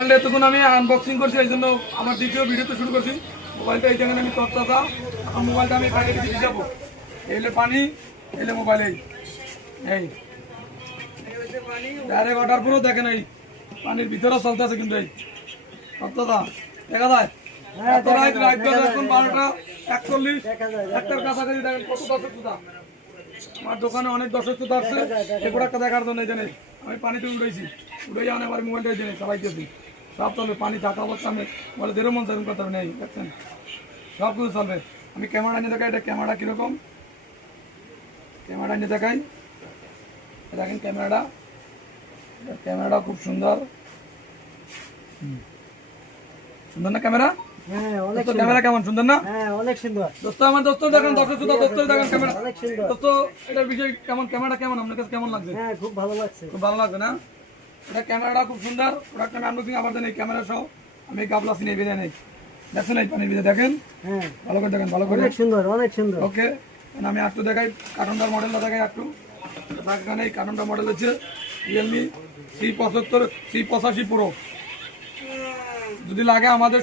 এতক্ষণ আমি আনবক্সিং করছি, এই জন্য আমার দ্বিতীয় ভিডিওতে শুরু করছি। মোবাইলটা এই জায়গায় আমি তত্ত্বাটা, এখন মোবাইলটা আমি বাইরে কিছু ভিজাবো। এলে পানি, এলে মোবাইল, এই ডাইরেক্ট অর্ডার পুরো দেখেন, এই পানির ভিতরেও চলতে আছে কিন্তু এই তত্ত্বাটা দেখা যায়। এত রাত এখন 12টা 41, একটার কাছাকাছি দেখেন কত দর্শক শ্রোতা। আমার দোকানে অনেক দর্শক শ্রোতা আসছে এই প্রোডাক্টটা দেখার জন্য। এই জানেন আমি পানিতে উঠেছি, উঠে যাওয়ার আমার মোবাইলটা এই জন্য চালাইতেছি। সব চলবে, পানি থাকা অবস্থা আমি বলে দেড় মন সেরকম কথা নেই, দেখছেন সব কিছু চলবে। আমি ক্যামেরা নিয়ে দেখাই, এটা ক্যামেরা কীরকম, ক্যামেরা নিয়ে দেখাই। দেখেন ক্যামেরাটা খুব সুন্দর, সুন্দর না ক্যামেরা? ক্যামেরা কেমন সুন্দর না? অনেক সুন্দর দোস্ত আমার দোস্ত দেখেন, দর্শক শ্রোতা দোস্ত দেখেন ক্যামেরা। দোস্ত এটার বিষয় কেমন, ক্যামেরাটা কেমন আপনার কাছে কেমন লাগছে? খুব ভালো লাগছে। খুব ভালো লাগবে না? এটা ক্যামেরাটা খুব সুন্দর। প্রোডাক্ট আমি আনবক্সিং আবার দেন, এই ক্যামেরা সহ আমি গাবলা সিনে বেঁধে নেই, দেখছেন এই পানির ভিতরে দেখেন, ভালো করে দেখেন, ভালো করে। অনেক সুন্দর, অনেক সুন্দর। ওকে, আমি একটু দেখাই কার্টুনটার মডেলটা দেখাই একটু। এখানে এই কার্টুনটার মডেল হচ্ছে রিয়েলমি C75 C85 প্রো। যদি লাগে আমাদের